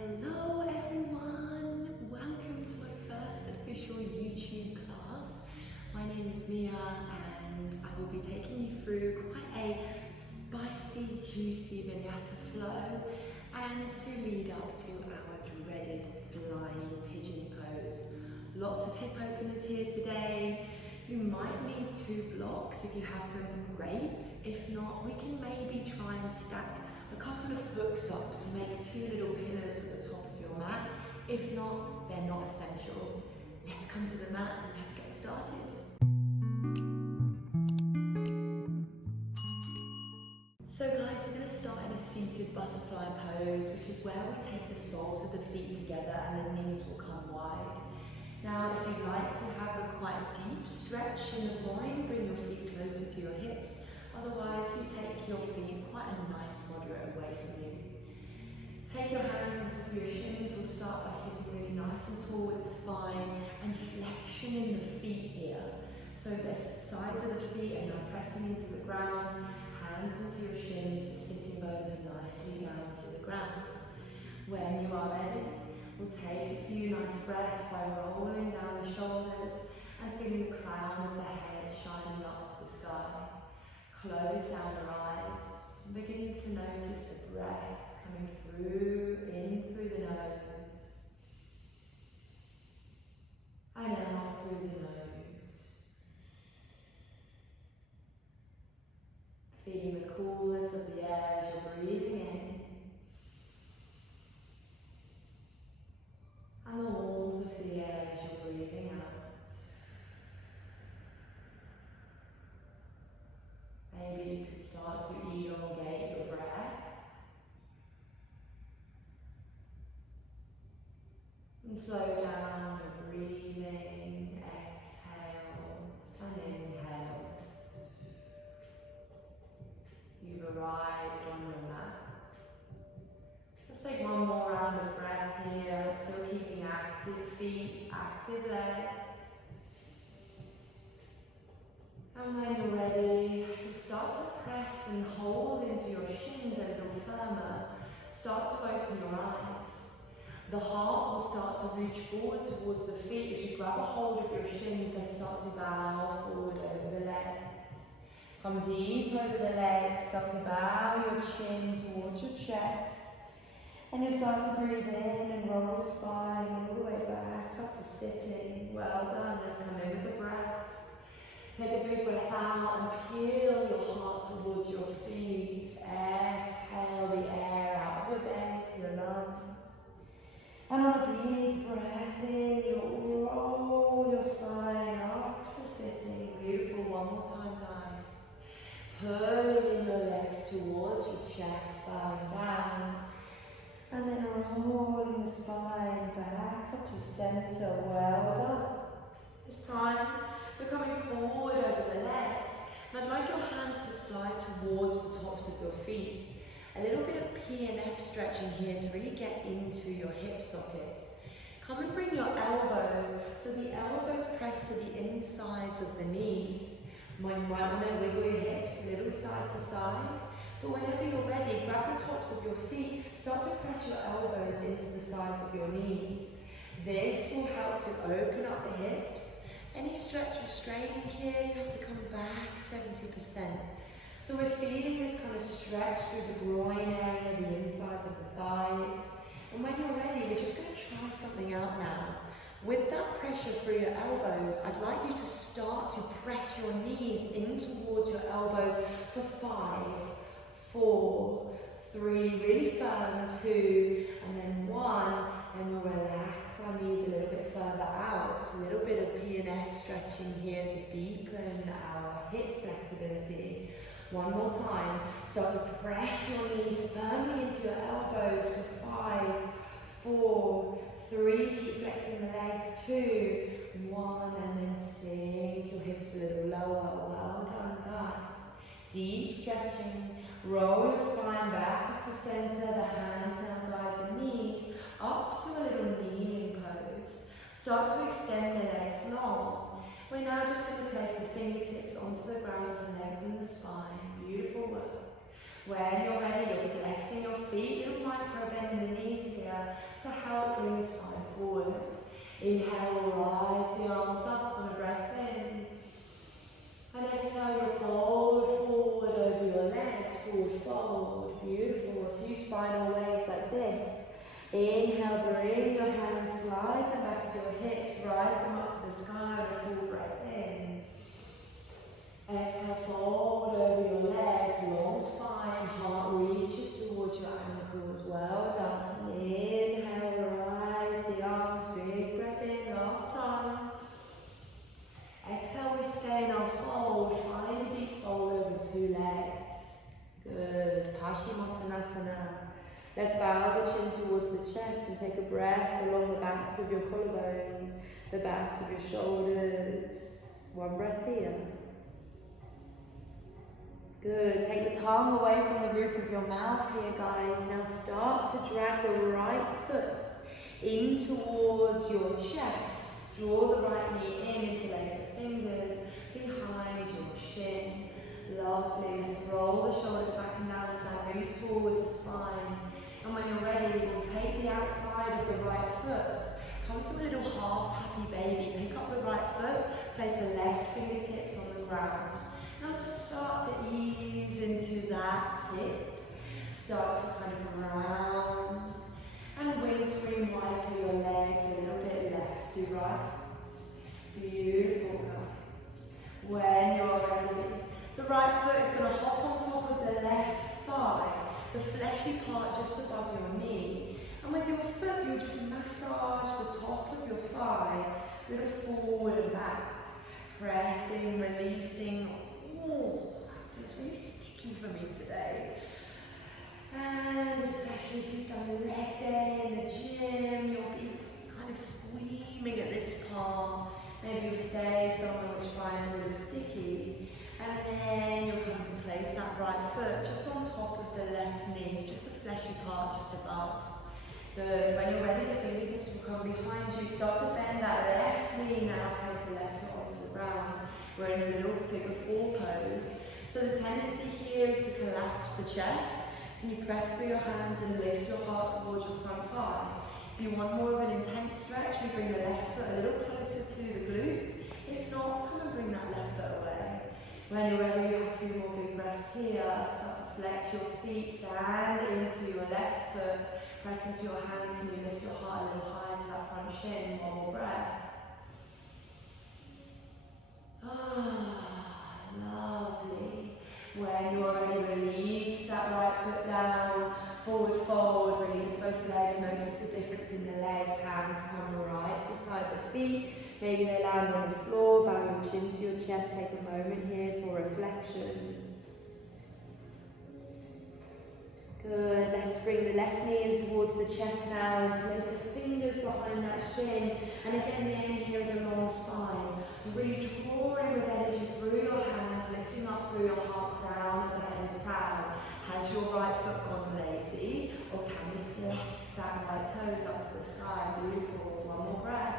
Hello everyone, welcome to my first official YouTube class. My name is Mia and I will be taking you through quite a spicy, juicy Vinyasa flow and to lead up to our dreaded flying pigeon pose. Lots of hip openers here today. You might need 2 blocks. If you have them, great. If not, we can maybe try and stack a couple of books up to make 2 little pillars at the top of your mat. If not, they're not essential. Let's come to the mat and let's get started. So guys, we're going to start in a seated butterfly pose, which is where we take the soles of the feet together and the knees will come wide. Now, if you'd like to have a quite deep stretch in the groin, bring your feet closer to your hips. Otherwise, you take your feet quite a nice moderate away from you. Take your hands on top of your shins. We'll start by sitting really nice and tall with the spine and flexion in the feet here. So the sides of the feet are now pressing into the ground, hands onto your shins, the sitting bones are nicely down to the ground. When you are ready, we'll take a few nice breaths by rolling down the shoulders and feeling the crown of the head shining up to the sky. Close down your eyes, beginning to notice the breath coming in through the nose, and out through the nose. Feeling the coolness of the air as you're breathing in, and the warmth of the air as you're breathing out. Maybe you could start to elongate your breath and slow down your breathing, exhales and inhales. You've arrived on your mat. Let's take one more round of breath here, still keeping active feet, active legs. And when you're ready, you start to press and hold into your shins a little firmer. Start to open your eyes. The heart will start to reach forward towards the feet as you grab a hold of your shins and start to bow forward over the legs. Come deep over the legs, start to bow your chin towards your chest. And you start to breathe in and roll the spine all the way back up to sitting. Well done. Let's come in with the breath. Take a big breath out and peel your heart towards your feet. Exhale the air out of your belly, your lungs. And on a big breath in, you roll your spine up to sitting. Beautiful. One more time, guys. Pulling your legs towards your chest, bowing down. And then rolling the spine back up to center. Well done. This time, we're coming forward over the legs. And I'd like your hands to slide towards the tops of your feet. A little bit of P and F stretching here to really get into your hip sockets. Come and bring your elbows, so the elbows press to the insides of the knees. You might want to wiggle your hips a little side to side. But whenever you're ready, grab the tops of your feet, start to press your elbows into the sides of your knees. This will help to open up the hips. Any stretch or straining here, you have to come back 70%. So we're feeling this kind of stretch through the groin area, the insides of the thighs. And when you're ready, we're just going to try something out now. With that pressure through your elbows, I'd like you to start to press your knees in towards your elbows for 5, 4, 3, really firm, 2, and then 1, and we'll relax our knees a little bit further out. A little bit of P and F stretching here to deepen our hip flexibility. One more time. Start to press your knees firmly into your elbows for 5, 4, 3, keep flexing the legs, 2, 1, and then sink your hips a little lower. Well done, guys. Deep stretching. Roll your spine back up to center, the hands now guide the knees up to a little kneeling pose. Start to extend the legs long. We're now just going to place the fingertips onto the ground to lengthen the spine. Beautiful work. When you're ready, you're flexing your feet, little micro bend in the knees here. Inhale, rise the arms up on a breath in. And exhale, you'll fold forward over your legs, forward fold. Beautiful. A few spinal waves like this. Inhale, bring your hands, slide them back to your hips, rise them up to the sky on a full breath in. Exhale, fold over your legs, long spine, heart reaches towards your ankles. Well done. Inhale, rise the arms, big breath in, last time. Exhale, we stay in our fold, find a deep fold over two legs. Good, Paschimottanasana. Let's bow the chin towards the chest and take a breath along the backs of your collarbones, the backs of your shoulders. One breath here. Good, take the tongue away from the roof of your mouth here, guys. Now start to drag the right foot in towards your chest. Draw the right knee in, interlace the fingers behind your shin. Lovely. Let's roll the shoulders back and down, stand really tall with the spine. And when you're ready, we'll take the outside of the right foot. Come to a little half happy baby. Pick up the right foot, place the left fingertips on the ground. Now just start to ease into that hip. Start to kind of round. And windscreen wide through your legs, a little bit left to right. Beautiful, guys. When you're ready, the right foot is going to hop on top of the left thigh, the fleshy part just above your knee. And with your foot, you just massage the top of your thigh, a little forward and back. Pressing, releasing. Oh, that feels really sticky for me today. And especially if you've done a leg day in the gym, you'll be kind of squeaming at this part. Maybe you'll stay somewhere which finds a little sticky. And then you'll come to place that right foot just on top of the left knee, just the fleshy part just above. Good. When you're ready, the fingertips will come behind you. Start to bend that left knee now. Place the left foot onto the ground. We're in a little figure four pose. So the tendency here is to collapse the chest. Can you press through your hands and lift your heart towards your front thigh? If you want more of an intense stretch, you bring the left foot a little closer to the glutes. If not, come and bring that left foot away. When you're ready, you have two more big breaths here. Start to flex your feet, stand into your left foot. Press into your hands, can you lift your heart a little higher to that front shin? One more breath. Ah, lovely. When you're ready, release that right foot down, forward fold, release both legs, notice the difference in the legs, hands come right beside the feet, maybe they land on the floor, bow your chin to your chest, take a moment here for reflection. Good, let's bring the left knee in towards the chest now, and place the fingers behind that shin, and again the aim here is a long spine, so really drawing with energy through your hands, lifting up through your heart, crown of the head is proud. Has your right foot gone lazy, or can you flex that right toes up to the sky? Beautiful, one more breath.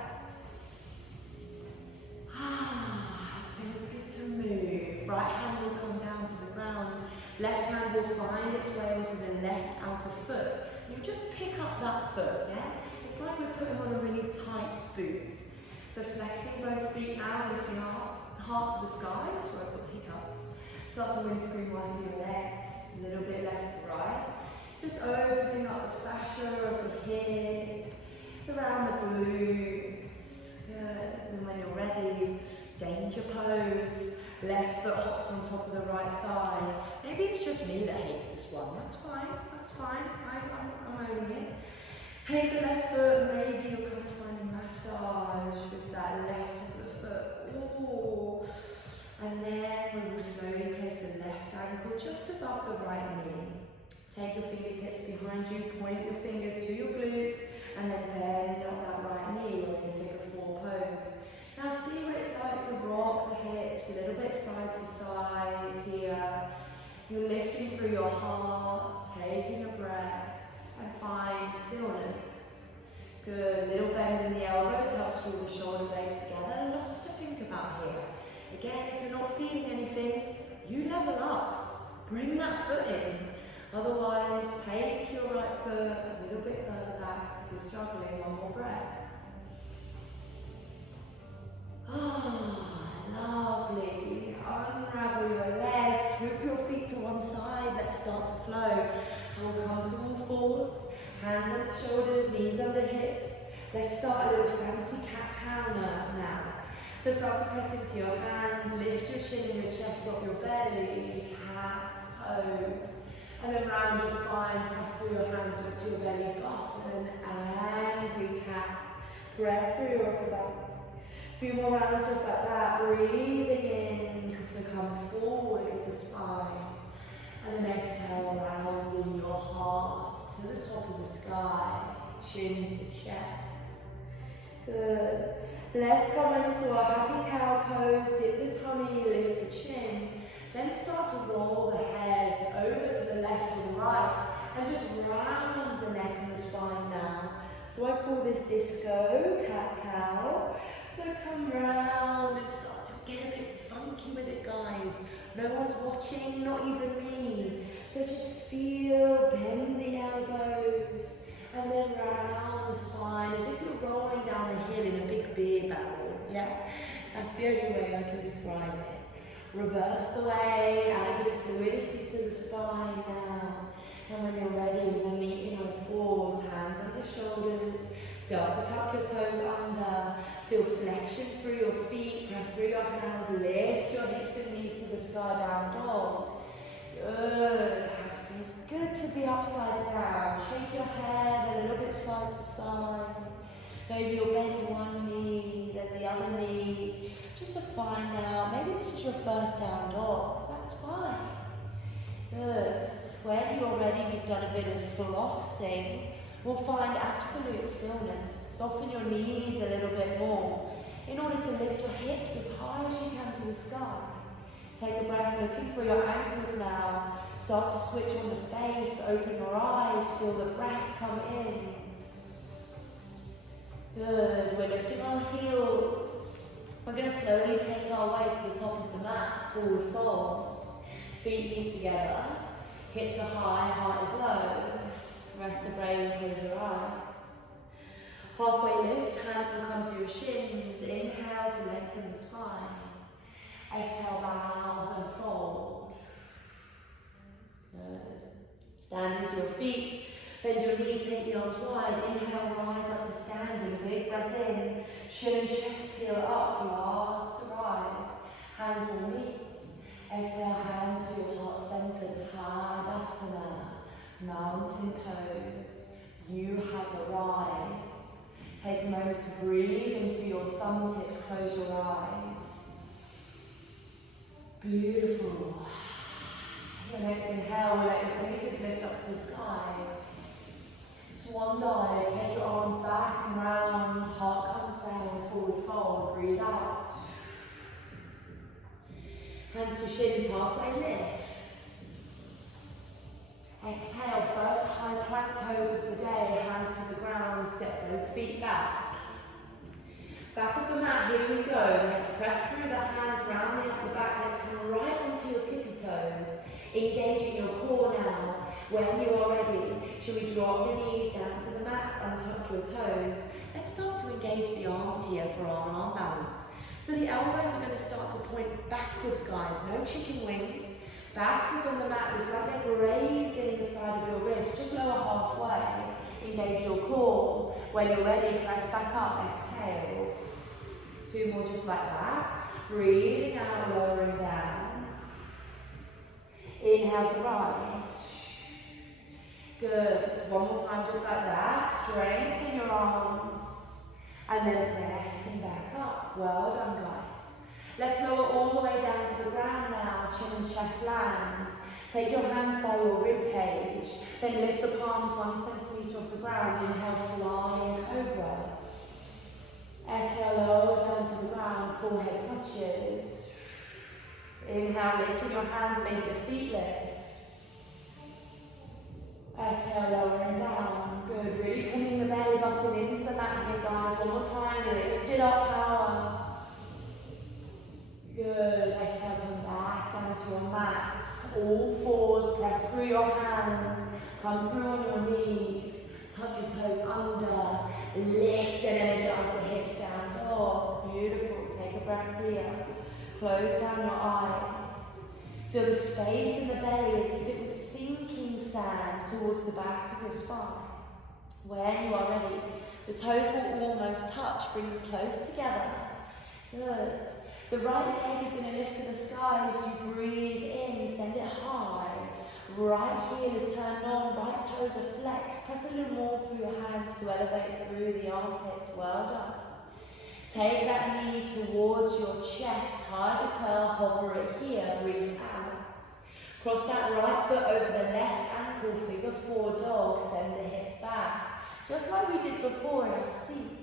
Feels good to move. Right hand will come down to the ground. Left hand will find its way onto the left outer foot. You just pick up that foot, yeah? It's like we're putting on a really tight boot. So flexing both feet out, lifting our heart to the sky, sorry I've got hiccups. Start to windscreen wide through your legs, a little bit left to right. Just opening up the fascia of the hip, around the glutes. Good. And when you're ready, danger pose. Left foot hops on top of the right thigh. Maybe it's just me that hates this one. That's fine, that's fine. I'm owning it. Take the left foot, maybe you'll kind of find a massage with that left of the foot. Ooh. And then we will slowly place the left ankle just above the right knee. Take your fingertips behind you, point your fingers to your glutes, and then bend up that right knee on your figure four pose. Now see what it's like to rock the hips a little bit side to side here. You're lifting through your heart, taking a breath, and find stillness. Good, little bend in the elbows helps draw the shoulder blades together. Lots to think about here. Again, if you're not feeling anything, you level up. Bring that foot in. Otherwise, take your right foot a little bit further back if you're struggling. One more breath. at shoulders, knees under hips. Let's start a little fancy cat-cow now. So start to press into your hands, lift your chin and your chest off your belly, cat pose. And then round your spine, press through your hands to your belly button, angry cat. Press through your upper back. A few more rounds just like that, breathing in, so come forward with the spine. And then exhale, rounding your heart to the top of the sky, chin to chest. Good. Let's come into our happy cow pose, dip the tummy, lift the chin. Then start to roll the head over to the left or the right, and just round the neck and the spine now. So I call this disco, cat-cow. So come round and start to get a bit funky with it, guys. No one's watching, not even me. So just feel, bend the elbows, and then round the spine as if you're rolling down the hill in a big beer barrel, yeah? That's the only way I can describe it. Reverse the way, add a bit of fluidity to the spine now. And when you're ready, we'll meet in all fours, hands under shoulders. Start to tuck your toes under. Feel flexion through your feet, press through your hands, lift your hips and knees to the sky, down dog. Good. Feels good to be upside down. Shake your head a little bit side to side. Maybe you'll bend one knee, then the other knee, just to find out. Maybe this is your first down dog. That's fine. Good. When you're ready, we've done a bit of flossing. We'll find absolute stillness. Soften your knees a little bit more in order to lift your hips as high as you can to the sky. Take a breath, looking for your ankles now. Start to switch on the face, open your eyes, feel the breath come in. Good, we're lifting our heels. We're going to slowly take our way to the top of the mat, forward fold. Feet meet together, hips are high, heart is low. Rest the brain, close your eyes. Halfway lift, hands will come to your shins. Inhale to lengthen the spine. Exhale, bow and fold. Good. Stand into your feet. Bend your knees, take the arms wide. Inhale, rise up to standing. Big breath in. Chin and chest peel up. Last rise. Hands will meet. Exhale, hands to your heart center. Tadasana. Mountain pose. You have arrived. Take a moment to breathe into your thumb tips. Close your eyes. Beautiful. Your next inhale, we'll let your fingertips lift up to the sky. Swan dive, take your arms back and round, heart comes down, forward fold, breathe out. Hands to shins, halfway lift. Exhale, first high plank pose of the day, hands to the ground, step both feet back. Back of the mat, here we go. Let's press through the hands, round the upper back, let's come right onto your tippy toes. Engaging your core now. When you are ready, should we drop the knees down to the mat, untuck your toes. Let's start to engage the arms here for our arm balance. So the elbows are going to start to point backwards, guys. No chicken wings. Backwards on the mat, it's like they're grazing the side of your ribs. Just lower halfway. Engage your core. When you're ready, press back up. Exhale. Two more just like that. Breathing out, lowering down. Inhale to rise. Good. One more time just like that. Strengthen your arms. And then pressing back up. Well done, guys. Let's lower all the way down to the ground now. Chin and chest land. Take your hands by your rib cage. Then lift the palms 1 centimetre off the ground. Inhale, flying cobra. Exhale, lower down to the ground. Forehead touches. Inhale, lifting your hands, make the feet lift. Exhale, lowering down. Good. Really pinning the belly button into the mat here, guys. One more time. Lift it up, power. Good. Exhale, come back down to your mat. All fours, press through your hands. Come through on your knees. Tuck your toes under. Lift and energize the hips down. Oh, beautiful. Take a breath here. Close down your eyes. Feel the space in the belly as if it was sinking sand towards the back of your spine. When you are ready, the toes will almost touch, bring them close together. Good. The right leg is going to lift to the sky as you breathe in, send it high. Right heel is turned on, right toes are flexed. Press a little more through your hands to elevate through the armpits. Well done. Take that knee towards your chest, high the curl, hover it here, breathe out. Cross that right foot over the left ankle, figure 4 dog, send the hips back. Just like we did before in our seat.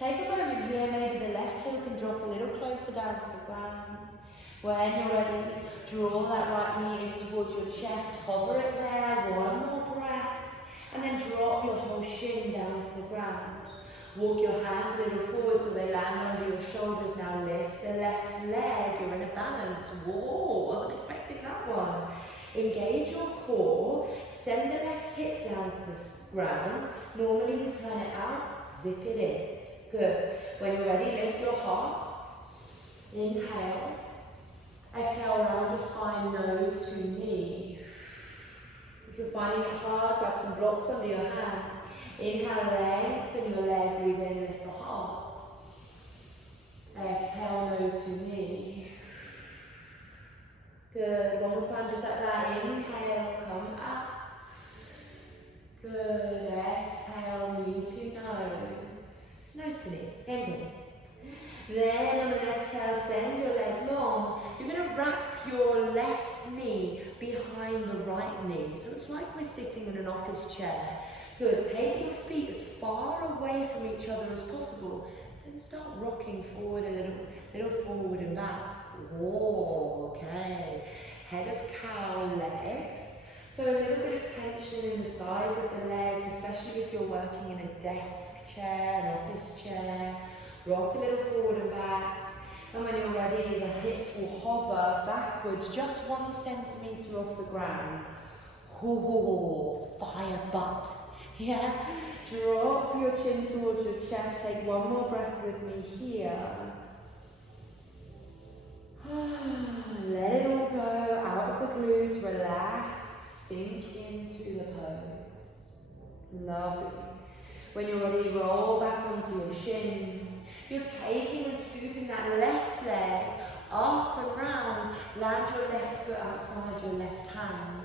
Take a moment here, maybe the left heel can drop a little closer down to the ground. When you're ready, draw that right knee in towards your chest, hover it there, one more breath, and then drop your whole shin down to the ground. Walk your hands a little forward so they land under your shoulders. Now lift the left leg, you're in a balance. Whoa, wasn't expecting that one. Engage your core, send the left hip down to the ground. Normally we turn it out, zip it in. Good. When you're ready, lift your heart. Inhale. Exhale, round your spine, nose to knee. If you're finding it hard, grab some blocks under your hands. Inhale, lengthen your leg, breathe in, lift the heart. Exhale, nose to knee. Good. One more time, just like that. Inhale, come out. Good. Exhale, knee to nose. Nose to knee. Same thing. Then on an exhale, send your leg long. You're going to wrap your left knee behind the right knee. So it's like we're sitting in an office chair. Good. Take your feet as far away from each other as possible. Then start rocking forward a little forward and back. Whoa, okay. Head of cow legs. So a little bit of tension in the sides of the legs, especially if you're working in a desk chair, an office chair. Rock a little forward and back. And when you're ready, the hips will hover backwards just 1 centimetre off the ground. Ooh, fire butt. Yeah? Drop your chin towards your chest. Take one more breath with me here. Let it all go out of the glutes. Relax. Sink into the pose. Lovely. When you're ready, roll back onto your shins. You're taking and scooping that left leg up and round. Land your left foot outside your left hand.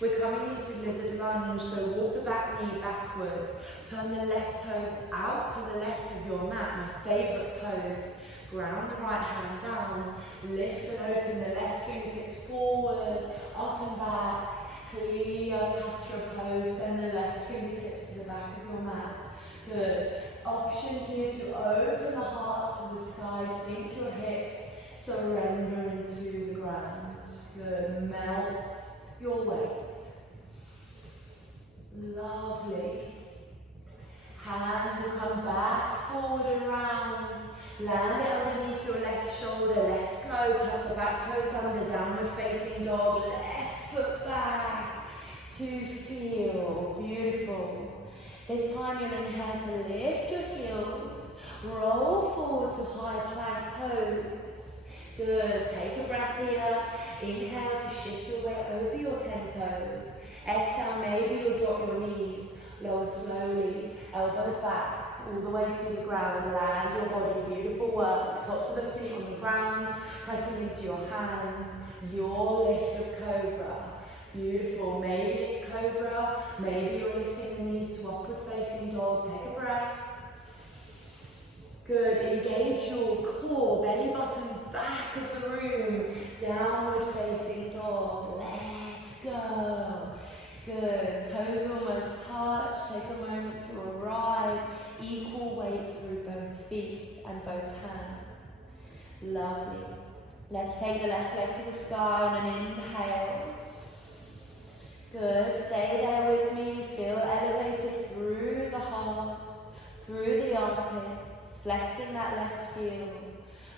We're coming into lizard lunge, so walk the back knee backwards. Turn the left toes out to the left of your mat, my favourite pose. Ground the right hand down. Lift and open the left fingertips forward, up and back. Cleopatra pose, send the left fingertips to the back of your mat. Good. Option here to open the heart to the sky, sink your hips, surrender into the ground. Good. Melt your weight. Lovely. Hand will come back, forward and round. Land it underneath your left shoulder. Let's go. Tuck the back toes under, downward facing dog. Left foot back to feel. Beautiful. This time you'll inhale to lift your heels, roll forward to high plank pose. Good. Take a breath here. Inhale to shift your weight over your 10 toes. Exhale, maybe you'll drop your knees. Lower slowly. Elbows back, all the way to the ground. Land your body. Beautiful work. Tops of the feet on the ground. Pressing into your hands. Your lift of cobra. Beautiful. Maybe it's cobra. Maybe you're lifting the knees to upward facing dog. Take a breath. Good. Engage your core. Belly button back of the room. Downward facing dog. Let's go. Good. Toes almost touch. Take a moment to arrive. Equal weight through both feet and both hands. Lovely. Let's take the left leg to the sky on an inhale. Good. Stay there with me. Feel elevated through the heart, through the armpits, flexing that left heel.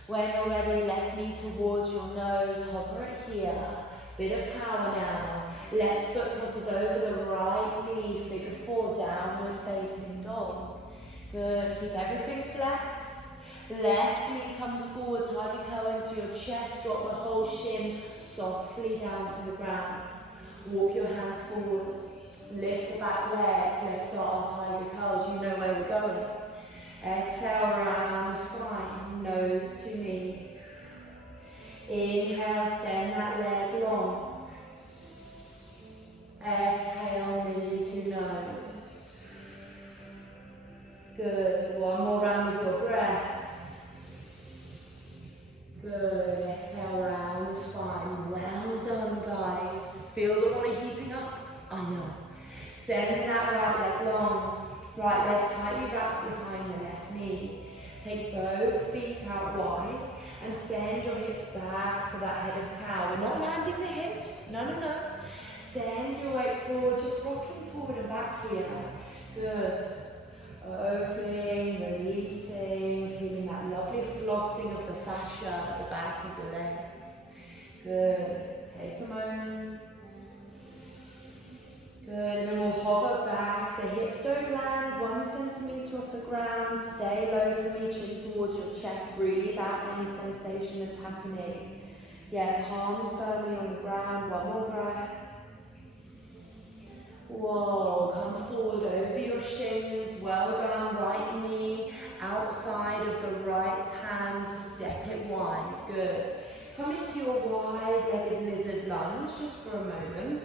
When you're ready, left knee towards your nose. Hover it here. Bit of power now. Left foot crosses over the right knee. Figure 4, downward facing dog. Good. Keep everything flexed. Left knee comes forward. Tiger curl into your chest. Drop the whole shin softly down to the ground. Walk your hands forward. Lift the back leg. Let's start our tiger curls. You know where we're going. Exhale around the spine, nose to knee. Inhale, send that leg long. Exhale, knee to nose. Good. One more round with your breath. Good. Exhale around the spine. Well done, guys. Feel the body heating up? I know. Send that right leg long. Right leg tightly wraps behind the left knee. Take both feet out wide and send your hips back to that head of cow. We're not landing the hips. No, no, no. Send your weight forward, just rocking forward and back here. Good. Opening, releasing, feeling that lovely flossing of the fascia at the back of the legs. Good. Take a moment. Good, and then we'll hover back. The hips don't land 1 centimetre off the ground. Stay low for me, chin towards your chest. Breathe out any sensation that's happening. Yeah, palms firmly on the ground. One more breath. Whoa, come forward over your shins. Well done. Right knee outside of the right hand. Step it wide. Good. Come into your wide-legged lizard lunge just for a moment.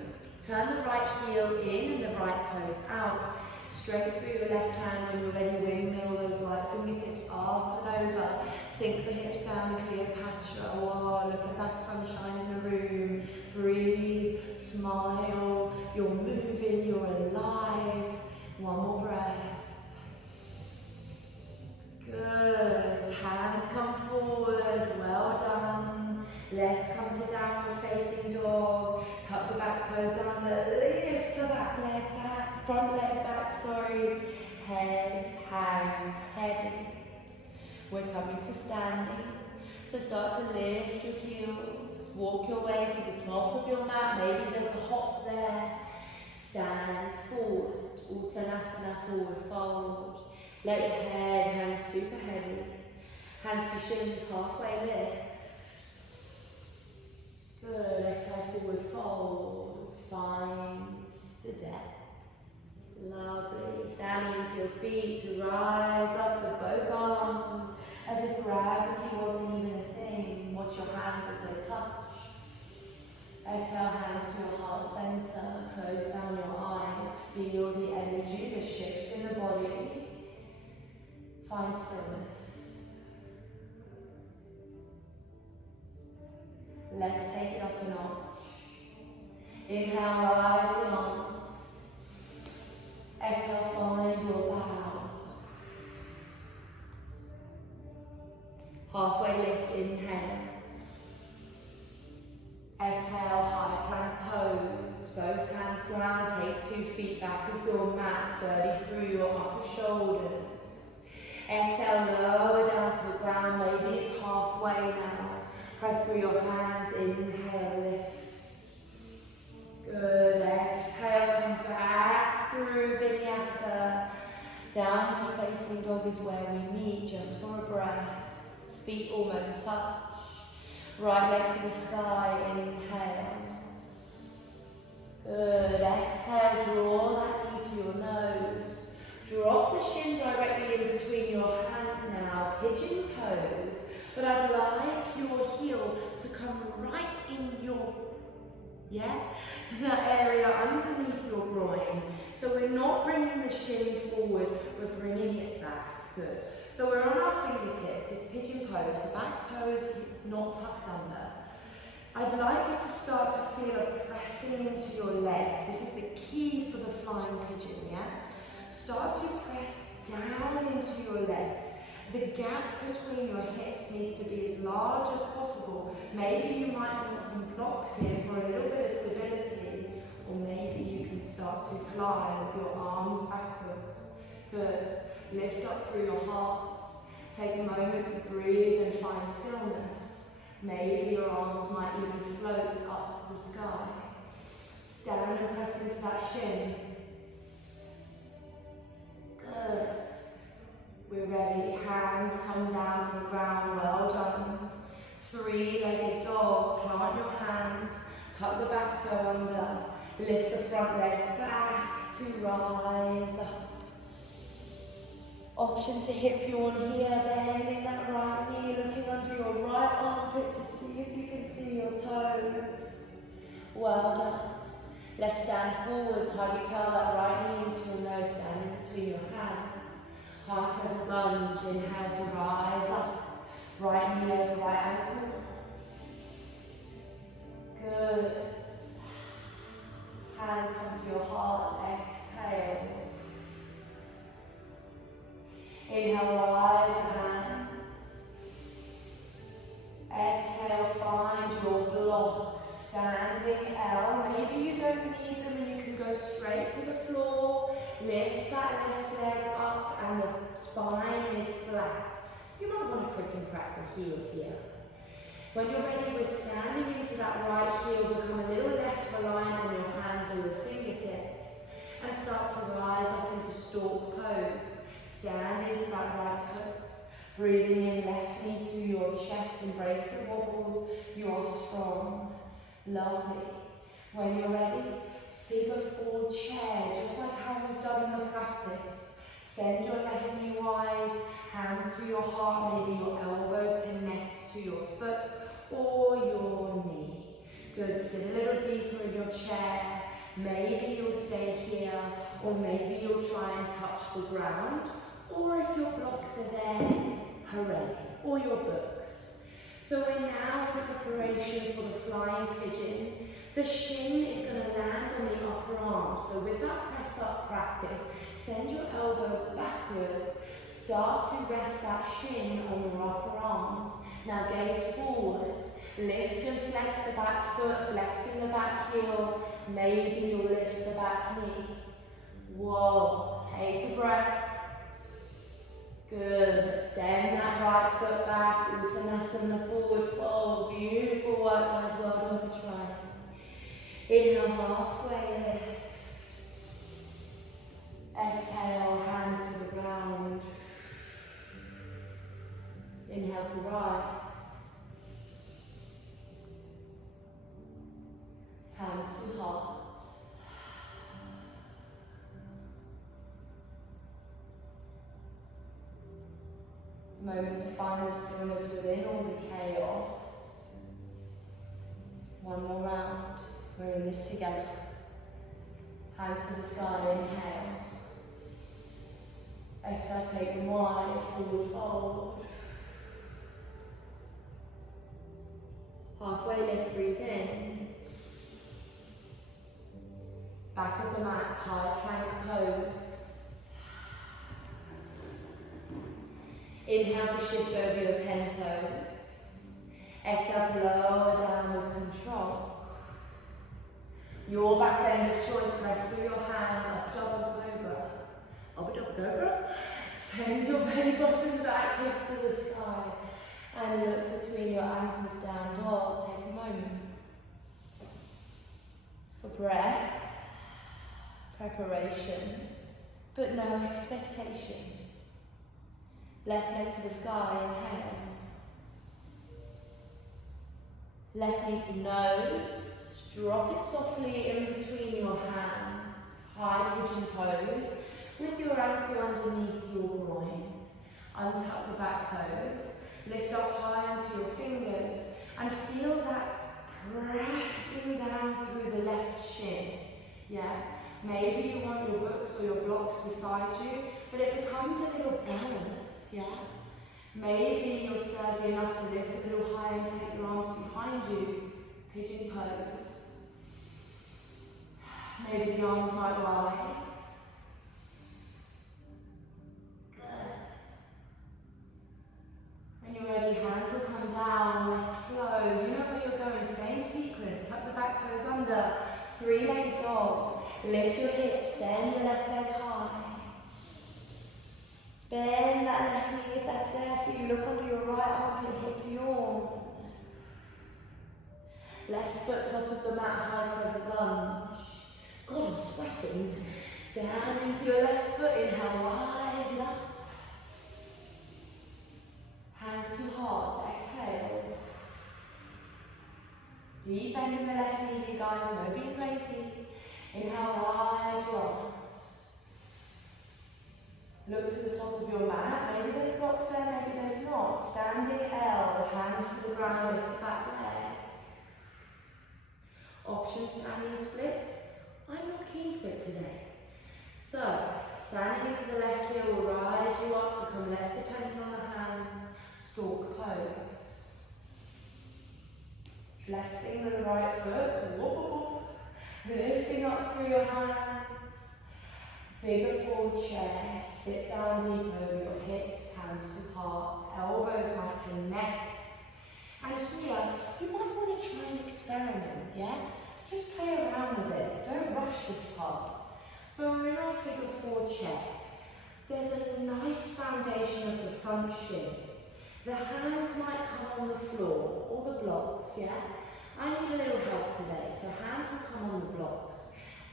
Turn the right heel in and the right toes out. Straight through your left hand. When you're ready, windmill those right fingertips up and over. Sink the hips down, Cleopatra. Whoa, look at that sunshine in the room. Breathe, smile. You're moving, you're alive. One more breath. Good. Hands come forward. Well done. Let's come to downward facing dog. Tuck the back toes under. Lift the back leg back. Front leg back, sorry. Head, hands, heavy. We're coming to standing. So start to lift your heels. Walk your way to the top of your mat. Maybe there's a hop there. Stand forward. Uttanasana, forward fold. Let your head hang super heavy. Hands to shins, halfway lift. Good, exhale, forward fold. Find the depth. Lovely. Standing into your feet to rise up with both arms as if gravity wasn't even a thing. Watch your hands as they touch. Exhale, hands to your heart center. Close down your eyes. Feel the energy, the shift in the body. Find stillness. Let's take it up a notch. Inhale, rise the arms. Exhale, find your bow. Halfway lift, inhale. Exhale, high plank pose. Both hands ground, take 2 feet back of your mat, sturdy through your upper shoulders. Exhale, lower down to the ground, maybe it's halfway now. Press through your hands, inhale, lift. Good, exhale, come back through Vinyasa. Downward facing dog is where we meet, just for a breath. Feet almost touch. Right leg to the sky, inhale. Good, exhale, draw that knee to your nose. Drop the shin directly in between your hands now, pigeon pose. But I'd like your heel to come right in your, that area underneath your groin. So we're not bringing the shin forward, we're bringing it back. Good. So we're on our fingertips, it's pigeon pose. The back toe is not tucked under. I'd like you to start to feel a pressing into your legs. This is the key for the flying pigeon, Start to press down into your legs. The gap between your hips needs to be as large as possible. Maybe you might want some blocks here for a little bit of stability, or maybe you can start to fly with your arms backwards. Good. Lift up through your heart. Take a moment to breathe and find stillness. Maybe your arms might even float up to the sky. Stand and press into that shin. Good. We're ready. Hands come down to the ground. Well done. 3-legged dog. Plant your hands. Tuck the back toe under. Lift the front leg back. to rise up. Option to hip yawn here, bending that right knee, looking under your right armpit to see if you can see your toes. Well done. Let's stand forward, tightly curl that right knee into your nose, standing between your hands. High crescent lunge, inhale to rise up. Right knee over right ankle. Good. Hands come to your heart, exhale. Inhale, rise the hands. Exhale, find your blocks. Standing L. Maybe you don't need them and you can go straight to the floor. Lift that left leg up and the spine is flat. You might want to crick and crack the heel here. When you're ready, we're standing into that right heel. Become a little less reliant on your hands or your fingertips. And start to rise up into stork pose. Stand into that right foot. Breathing in left knee to your chest. Embrace the wobbles. You are strong. Lovely. When you're ready, figure four chair, just like how we've done in the practice. Send your left knee wide, hands to your heart, maybe your elbows connect to your foot or your knee. Good, sit a little deeper in your chair. Maybe you'll stay here, or maybe you'll try and touch the ground, or if your blocks are there, hooray, or your books. So we're now in preparation for the flying pigeon. The shin is going to land on the upper arm. So with that press up practice, send your elbows backwards. Start to rest that shin on your upper arms. Now gaze forward. Lift and flex the back foot, flexing the back heel. Maybe you'll lift the back knee. Whoa, take a breath. Good, send that right foot back, Uttanasana, forward fold. Beautiful work, guys, well done for trying. Inhale, halfway lift. Exhale, hands to the ground. Inhale to rise. Hands to heart. Moment to find the stillness within all the chaos. One more round. We're in this together. Hands to the sky, inhale. Exhale, take them wide, forward fold. Halfway lift, breathe in. Back of the mat, high plank pose. Inhale to shift over your 10 toes. Exhale to lower down with control. Your back bend of choice, rest through your hands, up double cobra. Up double cobra. Send your belly button back, hips to the sky. And look between your ankles, down dog. Take a moment. For breath, preparation, but no expectation. Left leg to the sky, inhale. Left knee to nose, drop it softly in between your hands. High pigeon pose, with your ankle underneath your groin. Untuck the back toes, lift up high onto your fingers, and feel that pressing down through the left shin. Yeah? Maybe you want your books or your blocks beside you, but it becomes a little balance. Yeah. Maybe you're sturdy enough to lift a little higher and take your arms behind you. Pigeon pose. Maybe the arms might rise. Good. When you're ready, hands will come down. Let's flow. You know where you're going. Same sequence. Tuck the back toes under. Three-legged dog. Lift your hips. Send the left leg high. Bend that left knee if that's there for you. Look under your right armpit, hip yawn. Left foot top of the mat, high crescent lunge. God, I'm sweating. Stand into your left foot, inhale, rise it up. Hands to heart, exhale. Deep bend in the left knee here, guys, no being lazy. Inhale, rise, rise. Look to the top of your mat. Maybe there's blocks there, maybe there's not. Standing L, hands to the ground, lift the back leg. Option standing splits. I'm not keen for it today. So, standing into the left heel will rise you up, become less dependent on the hands. Stalk pose. Flexing with the right foot. Whoop, whoop, whoop. Lifting up through your hands. Bigger forward chest. Sit down deep over your hips, hands to heart. Elbows might connect. And here, you might want to try and experiment, yeah? Just play around with it. Don't rush this part. So we're in our figure four chair. There's a nice foundation of the front shin. The hands might come on the floor, or the blocks, yeah? I need a little help today, so hands will come on the blocks.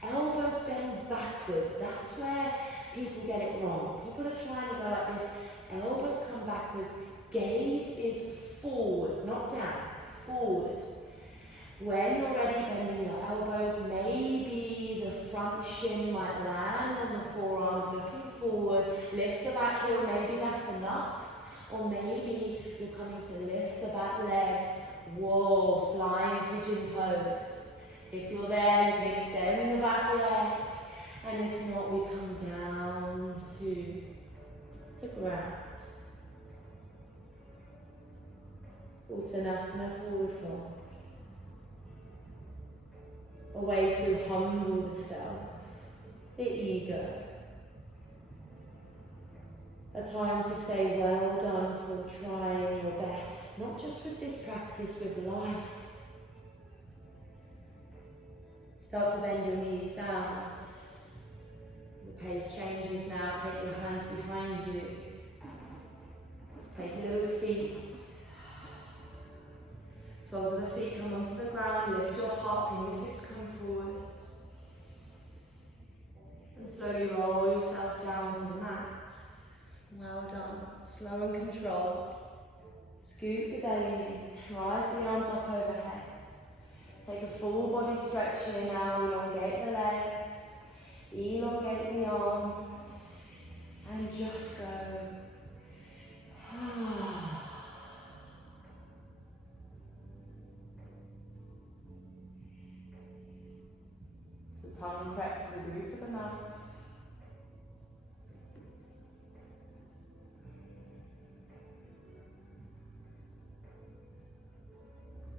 Elbows bend backwards, that's where people get it wrong. People are trying to go like this, elbows come backwards, gaze is forward, not down, forward. When you're ready, bending your elbows, maybe the front shin might land and the forearms looking forward. Lift the back heel, maybe that's enough. Or maybe you're coming to lift the back leg. Whoa, flying pigeon pose. If you're there, you can extend the back leg. And if not, we come down to the ground. Uttanasana, forward fold. A way to humble the self, the ego. A time to say well done for trying your best, not just with this practice, with life. Start to bend your knees down. The pace changes now. Take your hands behind you. Take a little seat. Soles of the feet come onto the ground. Lift your heart, fingertips come forward. And slowly roll yourself down to the mat. Well done. Slow and controlled. Scoot the belly in. Rise the arms up overhead. Take a full body stretch here now. Elongate the legs. Elongate the arms. And just go. As the tongue crept to the roof of the mouth.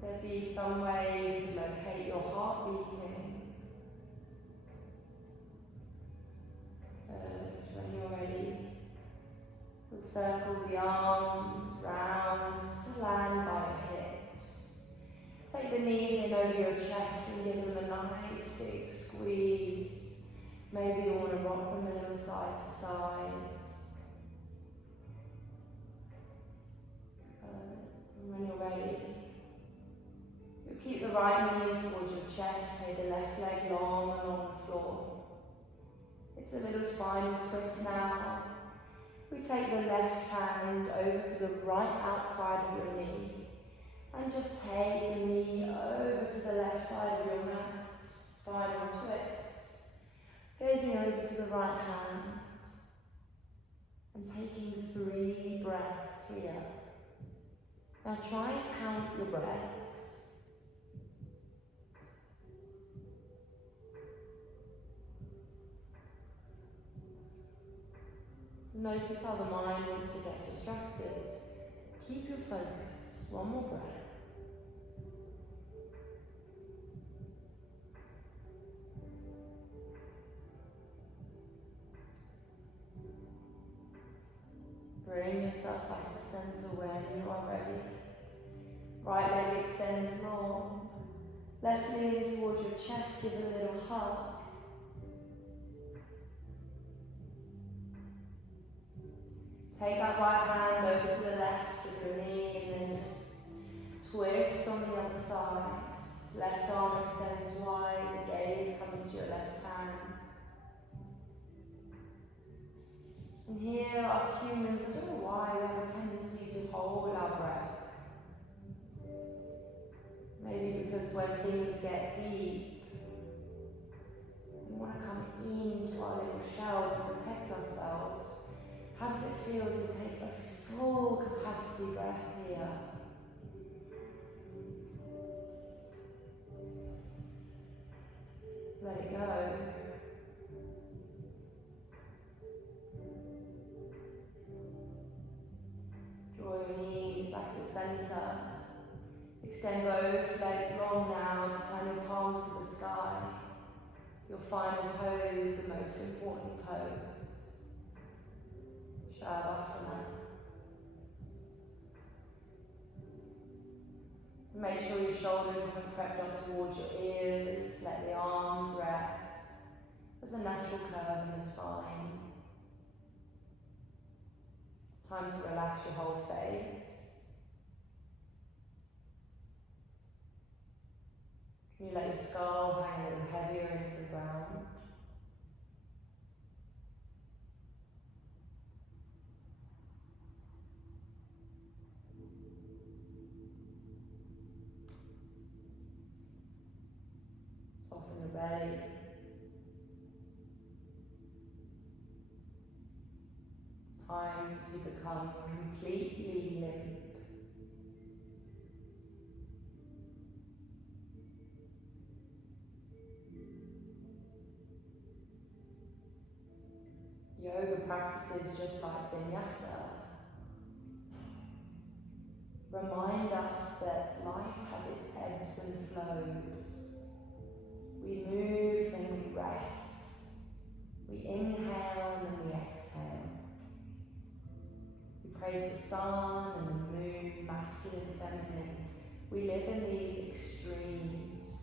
There'd be some way you can locate your heart beating. Good. When you're ready, we'll circle the arms round, land by your hips. Take the knees in over your chest and give them a nice big squeeze. Maybe you want to rock them a little side to side. And when you're ready, you'll keep the right knee in towards your chest, take the left leg long along the floor. It's a little spinal twist now. We take the left hand over to the right outside of your knee. And just take the knee over to the left side of your mat. Spinal twist. Gazing over to the right hand. And taking 3 breaths here. Now try and count your breaths. Notice how the mind wants to get distracted. Keep your focus. One more breath. Bring yourself back to center when you are ready. Right leg extends long. Left knee in towards your chest, give a little hug. Take that right hand over to the left of your knee and then just twist on the other side. Left arm extends wide, the gaze comes to your left hand. And here, us humans, I don't know why we have a tendency to hold our breath. Maybe because when things get deep, we want to come into our little shell to protect ourselves. feel to take a full capacity breath here. Let it go. Draw your knees back to center. Extend both legs long now. Turn your palms to the sky. Your final pose, the most important pose. Galavasana. Make sure your shoulders haven't crept up towards your ears. Let the arms rest. There's a natural curve in the spine. It's time to relax your whole face. Can you let your skull hang a little heavier into the ground? Soften your belly. It's time to become completely limp. Yoga practices, just like Vinyasa, remind us that life has its ebbs and flows. We move, then we rest. We inhale, and then we exhale. We praise the sun and the moon, masculine, feminine. We live in these extremes.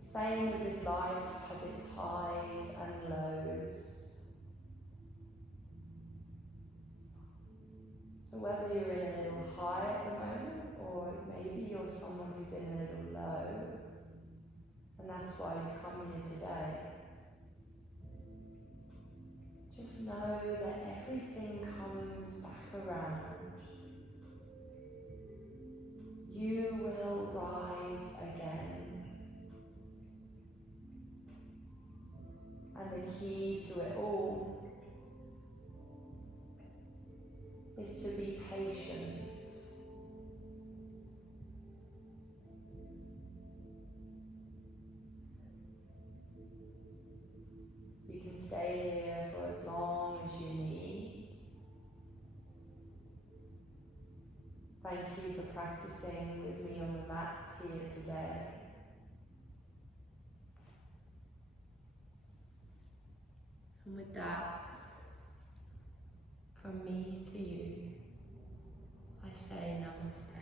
The same as this life has its highs and lows. So whether you're in a little high at the moment, or maybe you're someone who's in a little low, and that's why you've come here today, just know that everything comes back around. You will rise again. And the key to it all is to be patient. You can stay here for as long as you need. Thank you for practicing with me on the mat here today. And with that, from me to you, I say namaste.